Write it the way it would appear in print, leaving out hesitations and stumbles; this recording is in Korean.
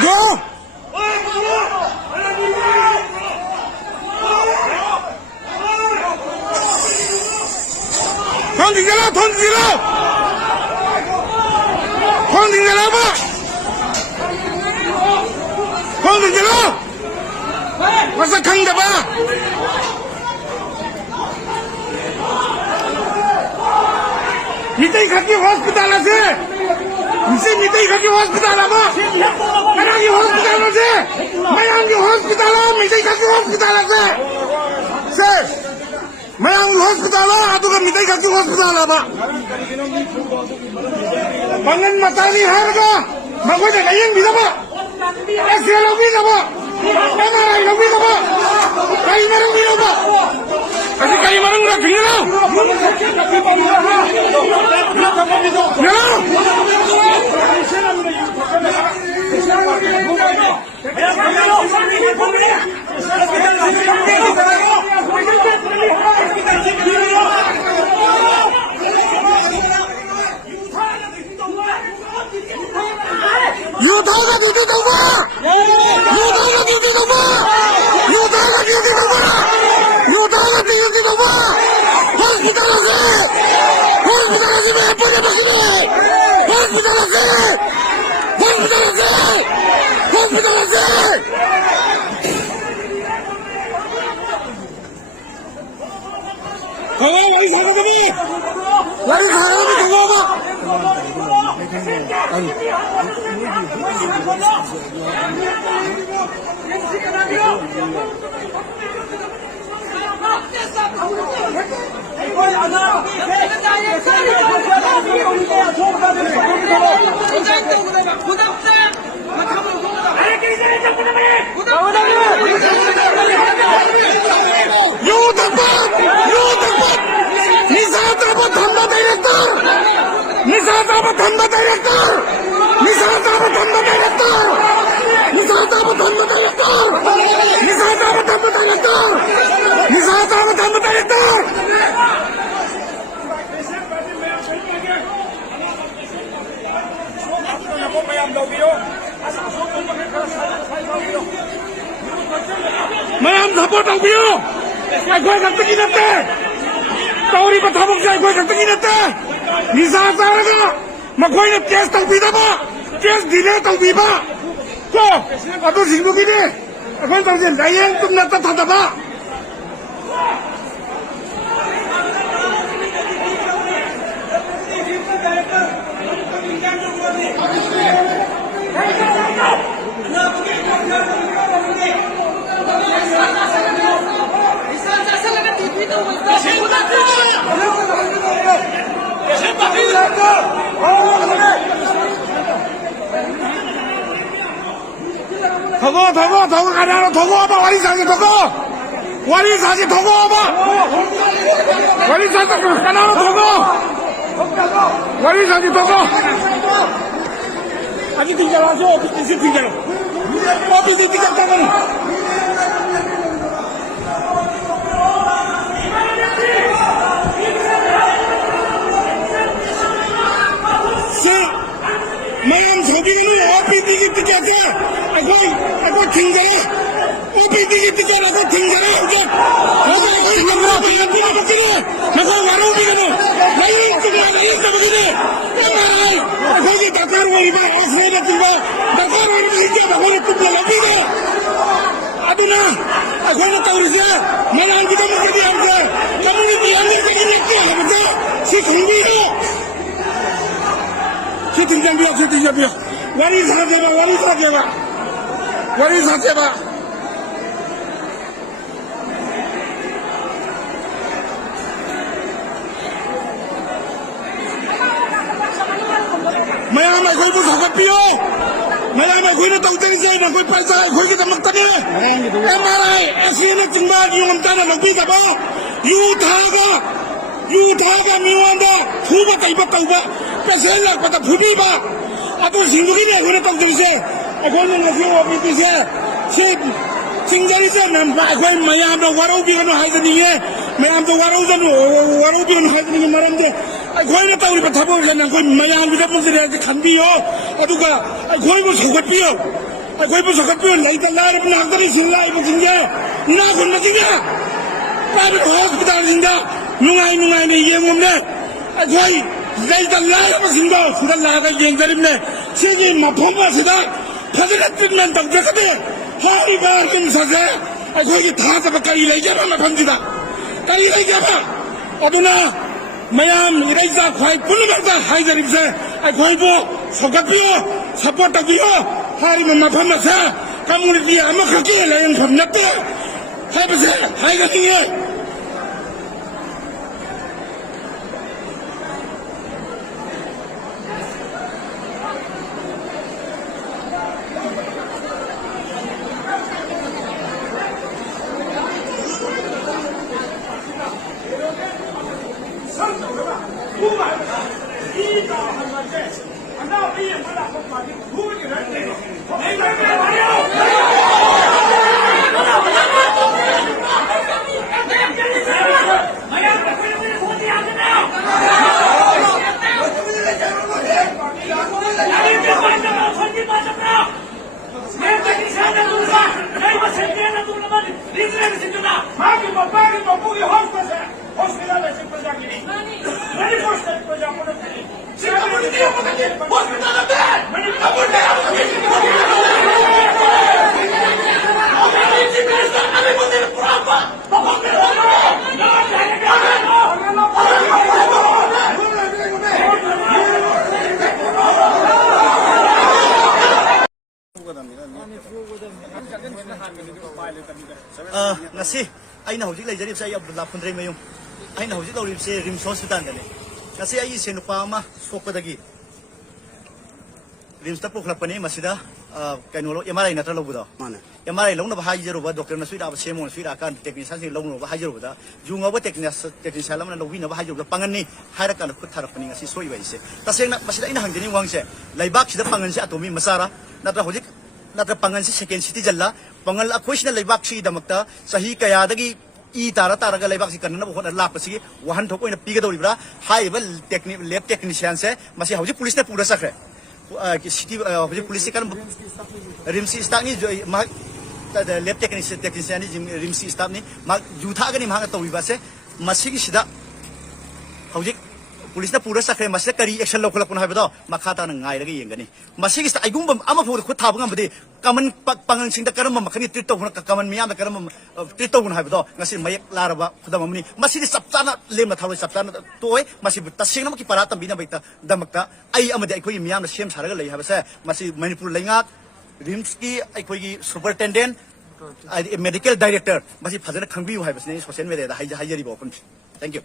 줘! 돈 주잖아, 돈 주잖아! 돈 주잖아, 봐! 돈 주잖아! 와서 강대 봐! 밑에 가기 호스피탈 하세! 이제 밑에 가기 호스피탈 하마! 하나기 호스피탈 하세! 마양기 호스피탈 하마! 밑에 가기 호스피탈 하세! 세! 마양기 호스피탈 하마! 아두가 밑에 가기 호스피탈 하마! 방은 마타니 하르가! 마고자 가영 믿어봐! SL로 믿어봐! MRI로 믿어봐! 가이마로 믿어봐! 아직 가이마는 거라 들려라! 유타가 뒤뒤 동마! 유타가 뒤뒤 동마! 유타가 뒤뒤 동마! 유타가 뒤뒤 동마! 호스피탈 하세! 호스피탈 하시면 예쁘게 보시네! 호스피탈 하세! 호스피탈 하세! 호스피탈 하세! 가와 와리 사과봐! 와리 사과봐 가와봐! Mayam support ang biyo! Ay ko'y kaktingin natin! Tauri pa tabok siya, ay ko'y kaktingin natin! Nisasara ka! Makoy na tiyas tang bida ba? Tiyas dile tang biba! Ko! Ato sinugin eh! Ako'y tangsin, dayang tum natatada ba? 더고 가나로 더고 와봐 와리사지 더고 와리사지 더고 와봐 와리사지 가나로 더고 와리사지 더고 아직 tinggal aja ofisi tinggal ofisi tinggal tangan Mayam sobi는 OPD tinggal aku tinggal OPD tinggal aku tinggal aja aku tinggal tinggal begini aku waru begini lain tinggal begini MRI aku di Dakar wali ba Australia tinggal Dakar wali India aku tinggal lagi deh aduna aku nak tahu dia malam kita mau kerja apa kamu ni diam ni kerja apa si kumbi si tinggal biar wali saja ba Mayam ay ko'y busakot piyo Mayam ay ko'y natawtang sa'yo na ko'y palsa ay ko'y kita magtani MRI SN at tingmag yung amtana nagbita ba 유타가 미워한다 후바다 이봤다 우바 뺏어야지 바다 부비바 아또 신국이네 그랬다고 들으세 아고는 나시오 와비티세 시 징자리세 남바 아고이 마야암도 와로비가노 하이드니에 마야암도 와로비가노 하이드니에 말한데 아고이는 따우리 바타보자 나 고이 마야암 비다 분들이 아직 간비요 아두가 아고이 뭐 속을 비요 कोई भी सकत पे नहीं तो लार अपना अंदर ही सिल्ला ही बचिंगे ना कुछ बचिंगे प्राइवेट हॉस्पिटल जिंदा नुआई ने ये मुमने कोई नहीं तो लार बचिंगे सुधर लार ये गरीब ने सीधी मफुमा सिदा फजर ट्रीटमेंट तक देखते हारी बार तुम सके कोई की था सब कई ले जाना मफंजिदा कई ले जाना अबना मैम इरेजा खाई पुण्य करता हाई गरीब से कोई वो सकत पियो सपोर्ट पियो हारी में मफुमा से कम्युनिटी हम खर्चे ले इन सब नते है बस हाई गरीब है ngasi aina hojik lai jarib sai abdullah phundrei mayum aina hojik lorib se rims hospital dane ngasi ai se nupa ma sokpadagi rims ta pokhlapani masida kainolo mri natra lobuda mane mri longna bahai jero ba doctor na suida ba semon suida kan technician se longno bahai jero ba junga ba technician lamna lobi na bahai jero ba pangani haira kan khut tharakpani ngasi soi ba ise tasengna masida ina hangdeni wangse laibak sida pangan se atomi masara natra hojik natra pangan se second city jalla pangal akhoi laibak si damakta sahi kaya dagi i tara ga laibak si kanna bo lak pasi wahan thok oina piga doribra high level lab technician se masi hauji police ne pura sakre city hauji police kan rimsi staff ni ma lab technician ni rimsi staff ni ma jutha ga ni ma to wiba se masi gi sida hauji police na pura sakre masi kari action lokala pun habedo makhata na ngai ra ga yengani masi gi sta aigum bam ama phu khu thabang bade kaman pangang sing da karam makhani treat to na kaman miyam da karam treat to na habedo ngasi mayak laraba khudam amni masi di saptana lemna thawi saptana toy masi tasing na ki paratam bina baita damakta ai amade akhoi miyam na sem saraga lei habase masi manipur leingat rims ki akhoi gi superintendent medical director masi phajana khangbi habase social media da haijari bo kun thank you